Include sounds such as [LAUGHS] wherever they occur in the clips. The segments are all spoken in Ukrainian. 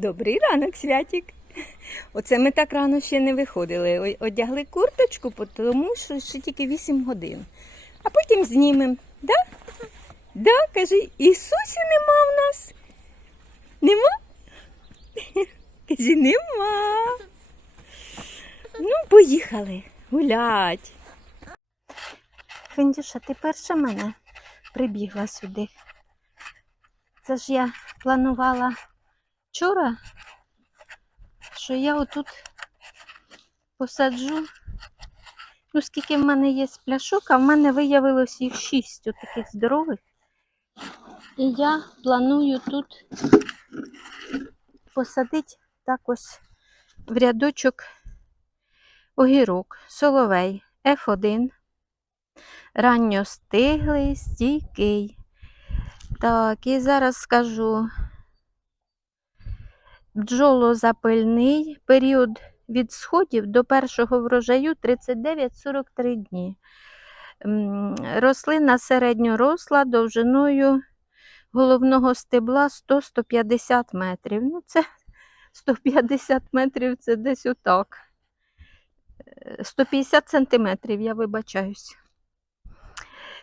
Добрий ранок, святік. Оце ми так рано ще не виходили. Одягли курточку, тому що ще тільки 8 годин. А потім знімемо. Да? Да, каже, Ісусі нема в нас. Нема? [LAUGHS] Каже, нема. Ну, поїхали гулять. Фендюша, ти перша мене прибігла сюди. Це ж я планувала вчора, що я отут посаджу. Ну, скільки в мене є пляшок, а в мене виявилось їх шість таких здорових. І я планую тут посадити так ось в рядочок огірок, соловей F1, ранньостиглий, стійкий. Так, і зараз скажу бджолозапильний період від сходів до першого врожаю 39-43 дні. Рослина середньоросла довжиною головного стебла 100-150 метрів. Ну, це [LAUGHS] 150 метрів це десь отак. Е, 150 сантиметрів, я вибачаюсь.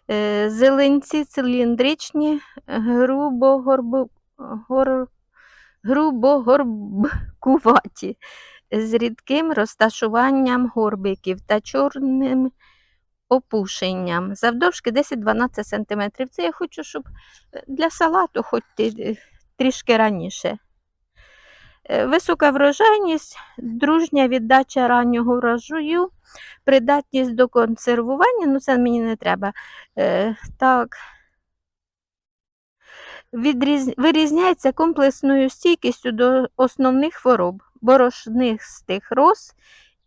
Е, Зеленці циліндричні, грубо гор... грубогорбкуваті, з рідким розташуванням горбиків та чорним опушенням. Завдовжки 10-12 см. Це я хочу, щоб е, для салату хоч е, трішки раніше. Е, Висока врожайність, дружня віддача раннього врожаю, придатність до консервування, ну це мені не треба. Так. Відріз... Вирізняється комплексною стійкістю до основних хвороб, борошнистих роз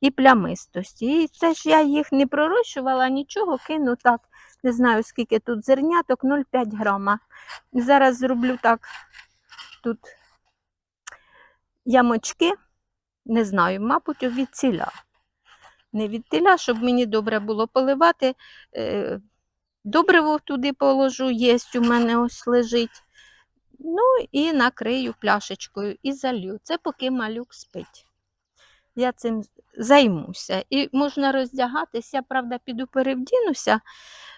і плямистості. І це ж я їх не пророщувала, нічого кину так, не знаю, скільки тут зерняток, 0,5 грама. Зараз зроблю так тут ямочки, не знаю, мабуть, від ціля. Не від тіля, щоб мені добре було поливати. Е, Добриво туди положу, є у мене ось лежить. Ну і накрию пляшечкою і залью. Це поки малюк спить. Я цим займуся. І можна роздягатись. Я, правда, піду перевдінуся,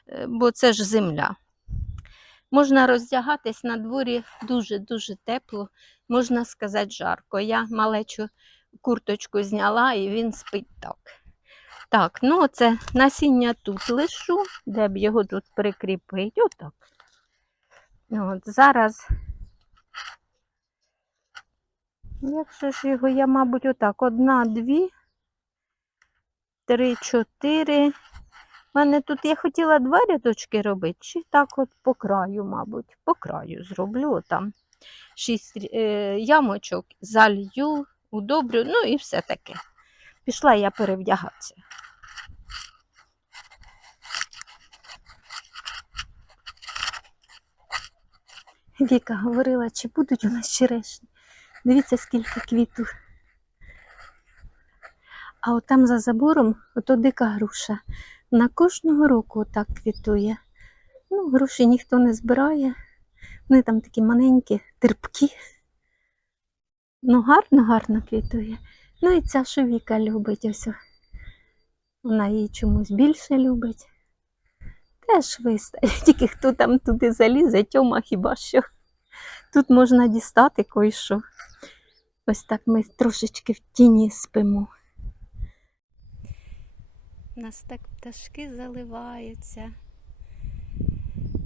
е, бо це ж земля. Можна роздягатись на дворі дуже-дуже тепло, можна сказати, жарко. Я малечу курточку зняла і він спить так. Так, ну це насіння тут лишу, де б його тут прикріпити. Отак. От, зараз, якщо ж його я, мабуть, отак, одна, дві, три, чотири. У мене тут я хотіла два рядочки робити, чи так от по краю, мабуть, по краю зроблю там шість е, ямочок, залью, удобрю, ну і все таке. Пішла я перевдягатися. Віка говорила, чи будуть у нас черешні. Дивіться, скільки квітів. А от там за забором ото дика груша. На кожного року отак квітує. Ну, груші ніхто не збирає. Вони там такі маленькі, терпкі. Ну, гарно, гарно квітує. Ну і ця, що Віка любить ось. Вона її чомусь більше любить. Теж вистачить. [LAUGHS] Тільки хто там туди залізе, тьома хіба що. Тут можна дістати кое-що. Ось так ми трошечки в тіні спимо. У нас так пташки заливаються.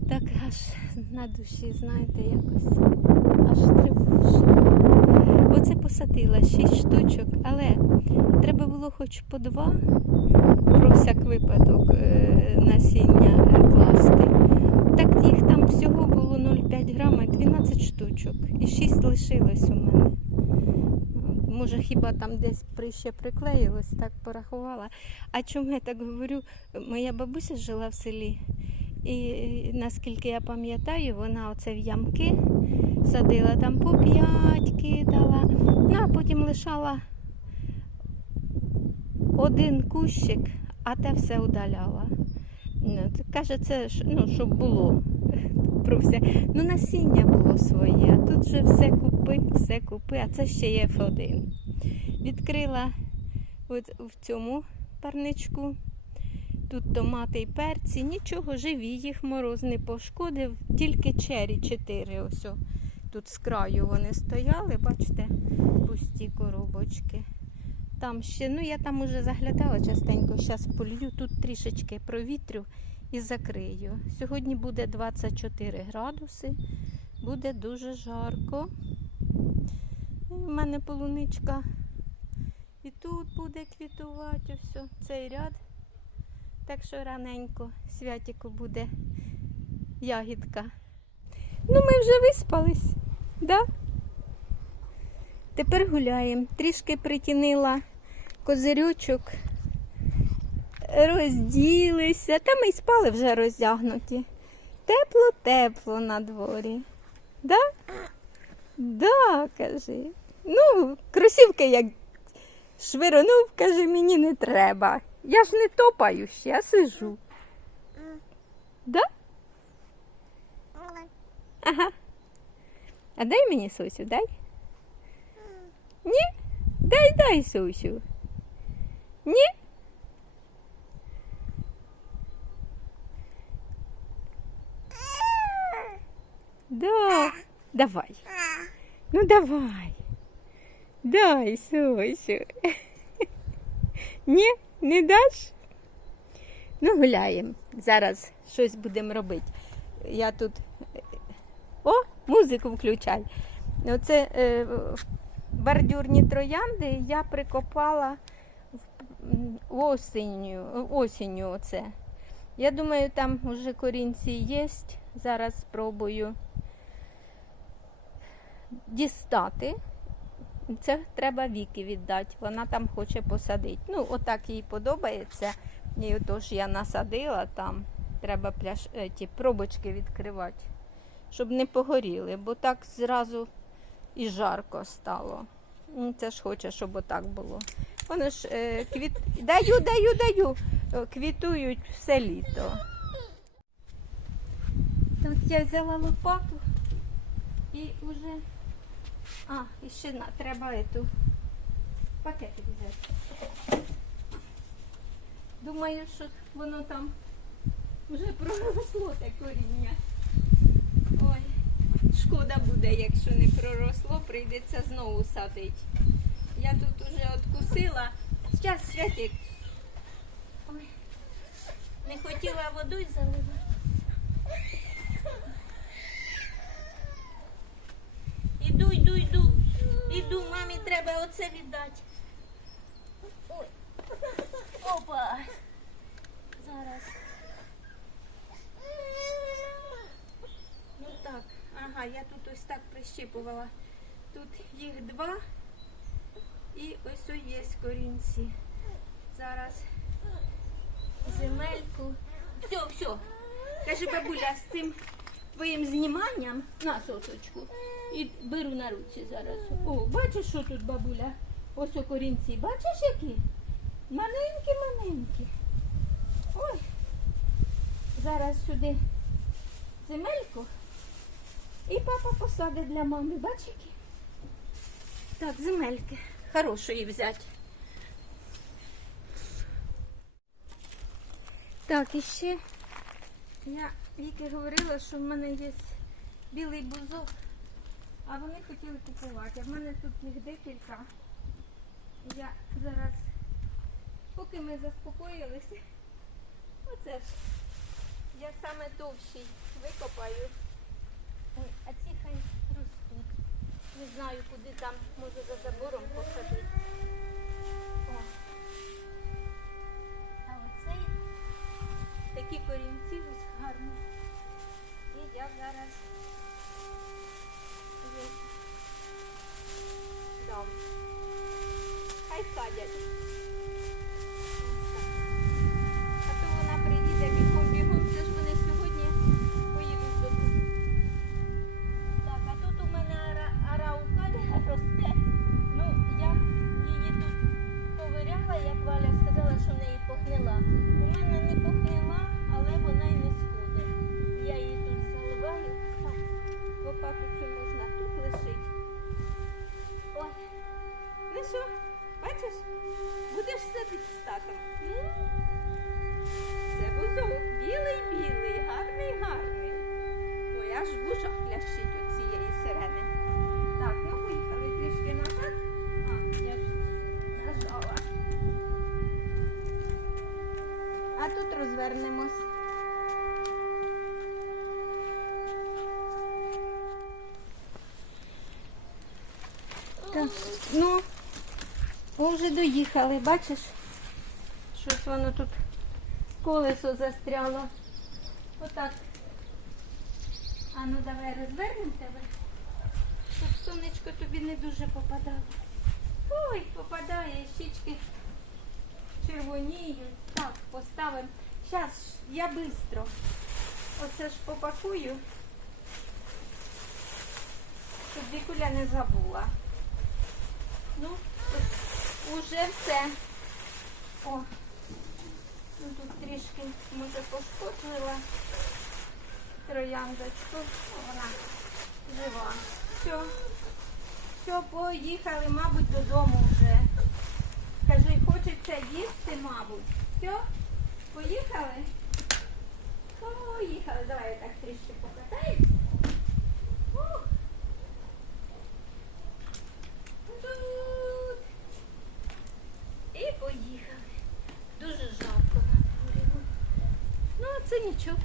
Так аж на душі, знаєте, якось аж тривожно. Оце посадила шість штучок, але треба було хоч по два про всяк випадок е, насіння е, класти. Так їх там всього було 0,5 грама, 12 штучок. І 6 лишилось у мене. Може, хіба там десь ще приклеїлось, так порахувала. А чому я так говорю? Моя бабуся жила в селі. І наскільки я пам'ятаю, вона оце в ямки садила там по п'ять кидала, ну а потім лишала один кущик, а те все удаляла. Ну, каже, це ну, щоб було [LAUGHS] про все. Ну, насіння було своє, а тут вже все куп- купи, все купи, а це ще є F1. Відкрила от в цьому парничку. Тут томати і перці, нічого, живі, їх мороз не пошкодив, тільки чері 4 ось. Тут з краю вони стояли, бачите, пусті коробочки. Там ще, ну я там уже заглядала частенько, зараз полью, тут трішечки провітрю і закрию. Сьогодні буде 24 градуси, буде дуже жарко. В мене полуничка. І тут буде квітувати все, цей ряд. Так що раненько святіку буде ягідка. Ну, ми вже виспались, да? Тепер гуляємо. Трішки притінила козирючок. Розділися. Та ми й спали вже роздягнуті. Тепло-тепло на дворі. Да? Да, кажи. Ну, кросівки як швиронув, каже, мені не треба. Я ж не топаю ще, я сижу. Да? Ага. А дай мені Сусю, дай. Ні? Дай, дай Сусю. Ні? Да. Давай. Ну давай. Дай, Сусю. Ні, не даш? Ну, гуляємо. Зараз щось будемо робити. Я тут. О, музику включай. Оце е, бордюрні троянди я прикопала осінню, осінню оце. Я думаю, там вже корінці є. Зараз спробую дістати. Це треба Віки віддати. Вона там хоче посадити. Ну, отак їй подобається. І отож я насадила там. Треба пляш... е, ті пробочки відкривати, щоб не погоріли, бо так зразу і жарко стало. Ну, Це ж хоче, щоб отак було. Вони ж е, квіт... даю, даю, даю. Е, Квітують все літо. Так, я взяла лопату і вже. А, і ще треба ету пакетик взяти. Думаю, що воно там вже проросло те коріння. Ой, шкода буде, якщо не проросло, прийдеться знову садити. Я тут уже откусила. Зараз святик. Ой, не хотіла водою заливати. Треба оце віддати. Ой. Опа. Зараз. Ну так, ага, я тут ось так прищипувала. Тут їх два і ось ось є корінці. Зараз земельку. Все, все. Каже бабуля, з цим твоїм зніманням на сосочку. І беру на руці зараз. О, бачиш, що тут бабуля? Ось у корінці. Бачиш які? Маленькі, маленькі. Ой. Зараз сюди земельку. І папа посадить для мами. Бачиш які? Так, земельки. Хорошої взяти. Так, і ще я Віки говорила, що в мене є білий бузок, а вони хотіли купувати. В мене тут їх декілька. Я зараз, поки ми заспокоїлися, оце ж я саме довший викопаю. А ці хай ростуть. Не знаю, куди там, може за забором посадити. А оцей такі корінці ось гарні. І я зараз їх дам. Хай садять. Вже доїхали, бачиш? Щось воно тут колесо застряло. Отак. А ну давай розвернемо тебе, щоб сонечко тобі не дуже попадало. Ой, попадає, щічки червоніють. Так, поставимо. Зараз я швидко. Оце ж попакую, щоб Вікуля не забула. Ну, уже все. О, ну тут трішки може пошкоджила трояндочку. Вона жива. Все. Все, поїхали, мабуть, додому вже. Кажи, хочеться їсти, мабуть. Все, поїхали? Поїхали. Давай я так трішки покатаюсь. Ух. Тут. І поїхали. Дуже жалко на дворі. Це нічого.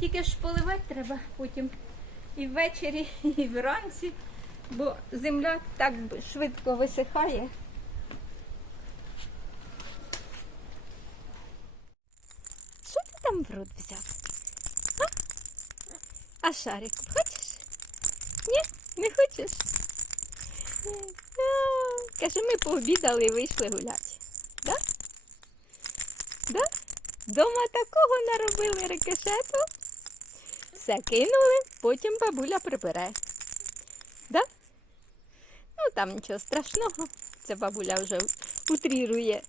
Тільки ж поливати треба потім і ввечері, [LAUGHS] і вранці, бо земля так швидко висихає. Що ти там в рот взяв? А, а шарик хочеш? Ні, не хочеш? Каже, ми пообідали і вийшли гуляти. Да? Да? Дома такого наробили рикошету. Все кинули, потім бабуля прибере. Да? Ну там нічого страшного. Це бабуля вже утрірує.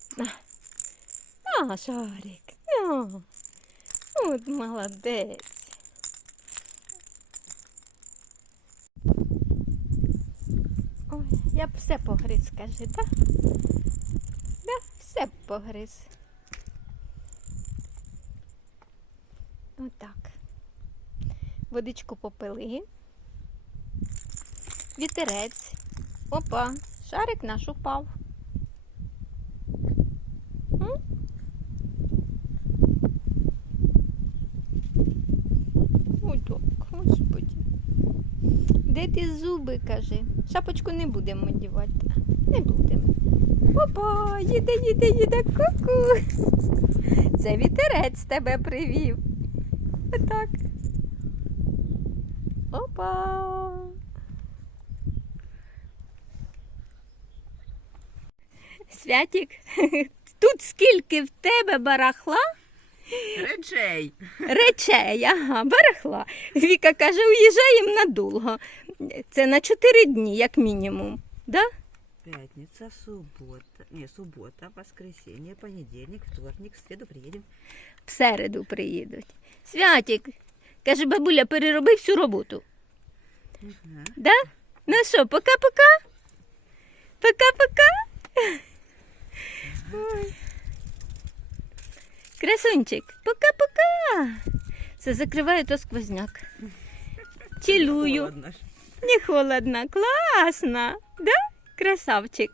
А, шарик. Ну, от молодець. Я б все погриз, скажи, так? Да? Все б погриз. Отак. Водичку попили. Вітерець. Опа, шарик наш упав. М? Ой, так, господи. Де ти зуби, кажи? Шапочку не будемо одягати. Не будемо. Опа, їде, їде, їде, ку-ку. Це вітерець тебе привів. Отак. Опа. Святік, тут скільки в тебе барахла? Речей. Речей, ага, барахла. Віка каже, уїжджаємо надовго. Це на 4 дні, як мінімум. Да? Пятница, суббота. Не, суббота, воскресенье, понедельник, вторник, в среду приедем. В середу приїдуть. Святік, каже, бабуля, перероби всю роботу. Ага. Да? Ну що, пока-пока? Пока-пока. Ой. Красунчик, пока-пока. Все, закриваю то сквозняк. Цілую. Не холодно, класно. Да? Красавчик.